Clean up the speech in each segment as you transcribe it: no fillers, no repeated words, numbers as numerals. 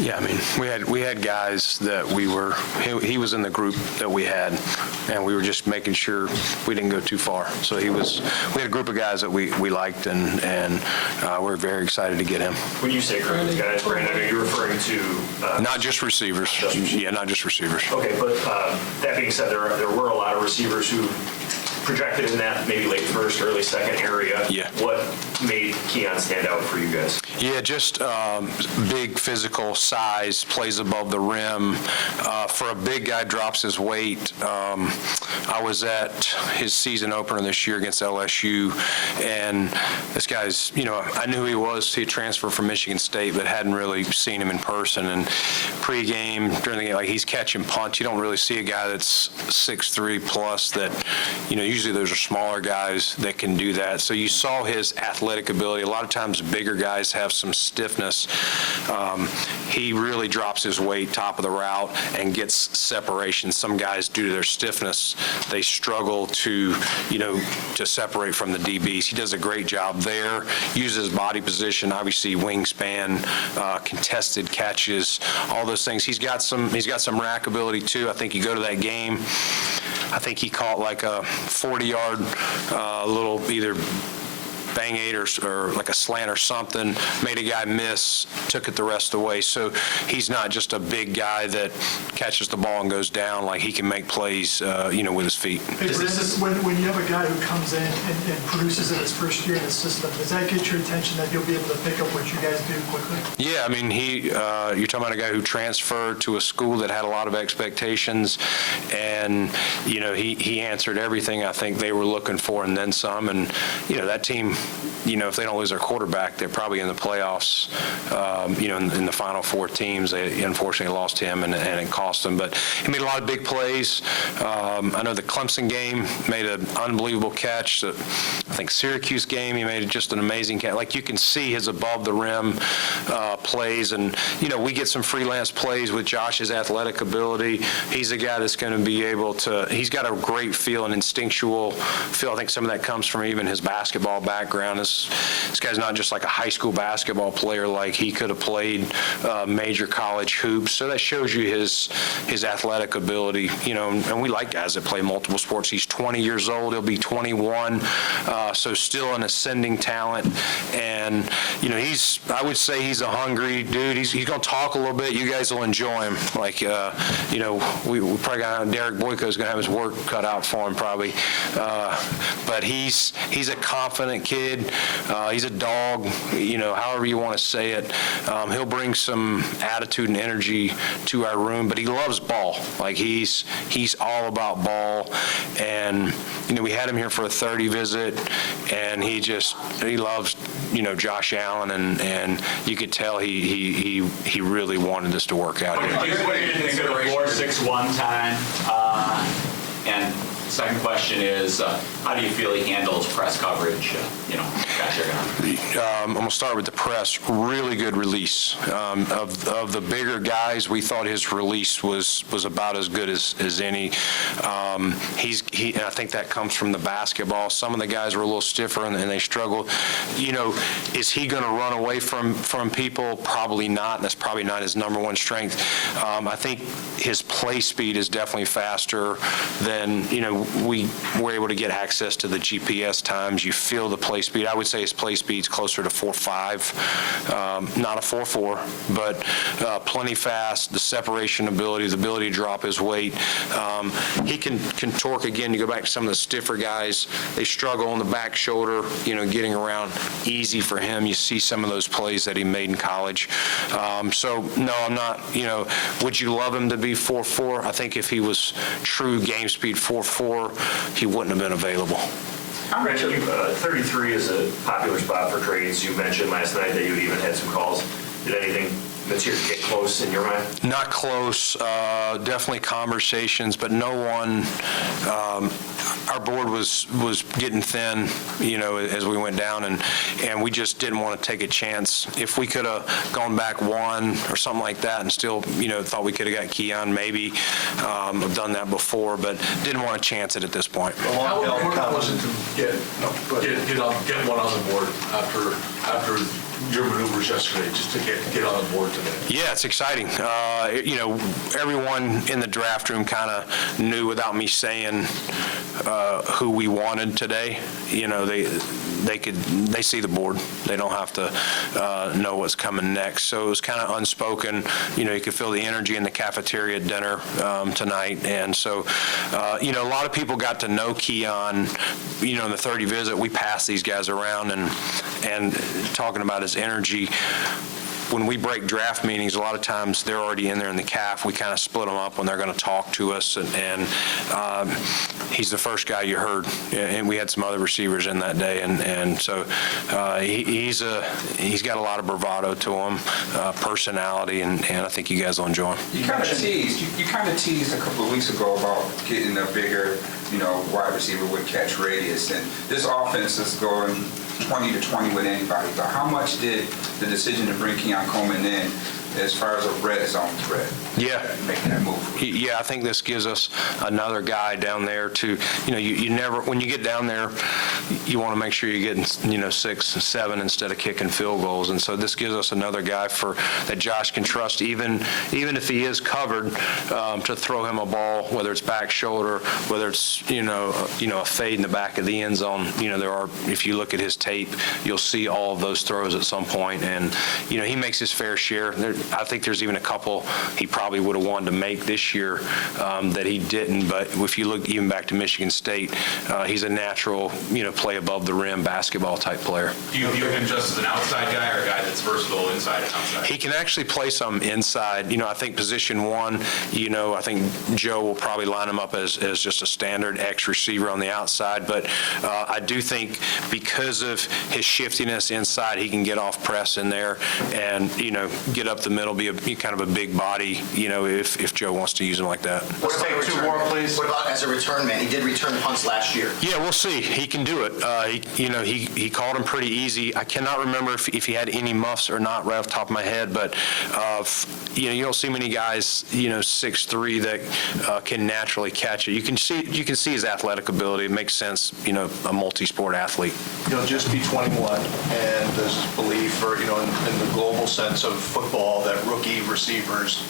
Yeah, I mean, we had guys that he was in the group that we had, and we were just making sure we didn't go too far. So we had a group of guys that we liked, and we're very excited to get him. When you say group of guys, Brandon, are you referring to? Not just receivers. Yeah, not just receivers. Okay, but that being said, there were a lot of receivers who projected in that maybe late first, early second area. Yeah. What made Keon stand out for you guys? Yeah, just big physical size, plays above the rim. For a big guy, drops his weight. I was at his season opener this year against LSU, and this guy's, I knew who he was. He had transferred from Michigan State, but hadn't really seen him in person. And pre-game, during the game, like, he's catching punch. You don't really see a guy that's 6'3" plus that, usually those are smaller guys that can do that. So you saw his athletic ability. A lot of times bigger guys have some stiffness. He really drops his weight top of the route and gets separation. Some guys, due to their stiffness, they struggle to separate from the DBs. He does a great job there. Uses body position, obviously wingspan, contested catches, all those things. He's got some rack ability too. I think you go to that game, I think he caught like a 40-yard little either bang eight or like a slant or something, made a guy miss, took it the rest of the way. So he's not just a big guy that catches the ball and goes down. Like, he can make plays, with his feet. Hey, when you have a guy who comes in and produces in his first year in the system, does that get your attention that he'll be able to pick up what you guys do quickly? Yeah, I mean, you're talking about a guy who transferred to a school that had a lot of expectations, and, he answered everything I think they were looking for and then some. And, that team, if they don't lose their quarterback, they're probably in the playoffs, in the final four teams. They unfortunately lost him, and it cost them. But he made a lot of big plays. I know the Clemson game, made an unbelievable catch. I think Syracuse game, he made just an amazing catch. Like, you can see his above-the-rim plays. And, we get some freelance plays with Josh's athletic ability. He's a guy that's going to be able to – he's got a great feel, an instinctual feel. I think some of that comes from even his basketball background. This guy's not just like a high school basketball player. Like, he could have played major college hoops. So that shows you his athletic ability, and we like guys that play multiple sports. He's 20 years old. He'll be 21, so still an ascending talent. And, I would say he's a hungry dude. He's going to talk a little bit. You guys will enjoy him. Like, we probably got Derek Boyko's going to have his work cut out for him probably. But he's a confident kid. He's a dog, however you want to say it. He'll bring some attitude and energy to our room, but he loves ball. Like, he's all about ball. And, we had him here for a 30 visit, and he loves, Josh Allen, and you could tell he really wanted this to work out here. What do you think of the 4.61 time? And second question is, how do you feel he handles press coverage? I'm going to start with the press. Really good release. Of the bigger guys, we thought his release was about as good as any. And I think that comes from the basketball. Some of the guys were a little stiffer and they struggled. Is he going to run away from people? Probably not. That's probably not his number one strength. I think his play speed is definitely faster than, we were able to get access to the GPS times. You feel the play speed. I would say his play speed's closer to 4.5, not a 4.4, but plenty fast. The separation ability, the ability to drop his weight. He can torque again. You go back to some of the stiffer guys, they struggle on the back shoulder, getting around easy for him. You see some of those plays that he made in college. So, no, I'm not, would you love him to be 4.4? I think if he was true game speed 4.4, he wouldn't have been available. Brandon, 33 is a popular spot for trades. You mentioned last night that you even had some calls. Did anything material get close in your mind? Not close. Definitely conversations, but no one. our board was getting thin, as we went down, and we just didn't want to take a chance. If we could have gone back one or something like that and still, thought we could have got Keon, maybe, have done that before, but didn't want to chance it at this point. How important was it to get one on the board after your maneuvers yesterday, just to get on the board today? Yeah, it's exciting. Everyone in the draft room kind of knew without me saying who we wanted today. They see the board. They don't have to know what's coming next. So it was kind of unspoken. You could feel the energy in the cafeteria at dinner tonight. And so, a lot of people got to know Keon, in the 30 visit. We passed these guys around and talking about his energy. When we break draft meetings, a lot of times they're already in there in the CAF. We kind of split them up when they're going to talk to us, and he's the first guy you heard. And we had some other receivers in that day, and so he's got a lot of bravado to him, personality, and I think you guys will enjoy him. You kind of teased a couple of weeks ago about getting a bigger, wide receiver with catch radius, and this offense is going 20 to 20 with anybody. But how much did the decision to bring Keon Coleman in as far as a red zone threat? Yeah. Make that move. Yeah, I think this gives us another guy down there to, you never, when you get down there, you want to make sure you're getting, 6, 7 instead of kicking field goals. And so this gives us another guy that Josh can trust, even if he is covered, to throw him a ball, whether it's back shoulder, whether it's, a fade in the back of the end zone. If you look at his tape, you'll see all of those throws at some point. And, he makes his fair share. I think there's even a couple he probably would have wanted to make this year that he didn't. But if you look even back to Michigan State, he's a natural, play above the rim basketball type player. Do you view him just as an outside guy or a guy that's versatile inside and outside? He can actually play some inside. I think position one, I think Joe will probably line him up as just a standard X receiver on the outside. But I do think because of his shiftiness inside, he can get off press in there and, get up the middle, be kind of a big body, if Joe wants to use him like that. Let's take two more, please. What about as a return man? He did return punts last year. Yeah, we'll see. He can do it. He called him pretty easy. I cannot remember if he had any muffs or not right off the top of my head, but you don't see many guys 6'3" that can naturally catch it. You can see his athletic ability. It makes sense. A multi-sport athlete. He'll just be 21, and there's this belief, or in the global sense of football, that rookie receivers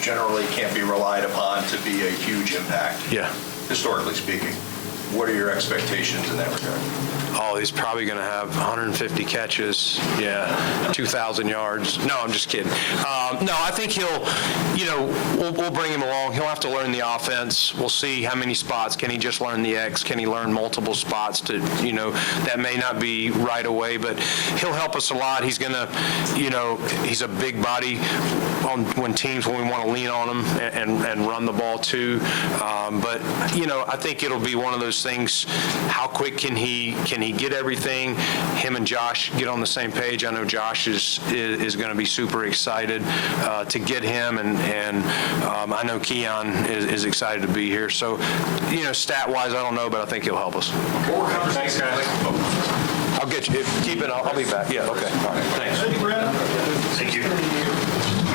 generally can't be relied upon to be a huge impact. Yeah. Historically speaking, what are your expectations in that regard? Oh, he's probably going to have 150 catches, 2,000 yards. No, I'm just kidding. No, I think we'll bring him along. He'll have to learn the offense. We'll see how many spots. Can he just learn the X? Can he learn multiple spots to, that may not be right away, but he'll help us a lot. He's going to, he's a big body when we want to lean on him and run the ball too. But, I think it'll be one of those things, how quick can he get everything? Him and Josh get on the same page. I know Josh is going to be super excited to get him, and I know Keon is excited to be here. So, stat-wise, I don't know, but I think he'll help us. Thanks, guys. I'll get you. Keep it. I'll be back. Yeah, okay. All right. Thank you, Brandon. Thank you.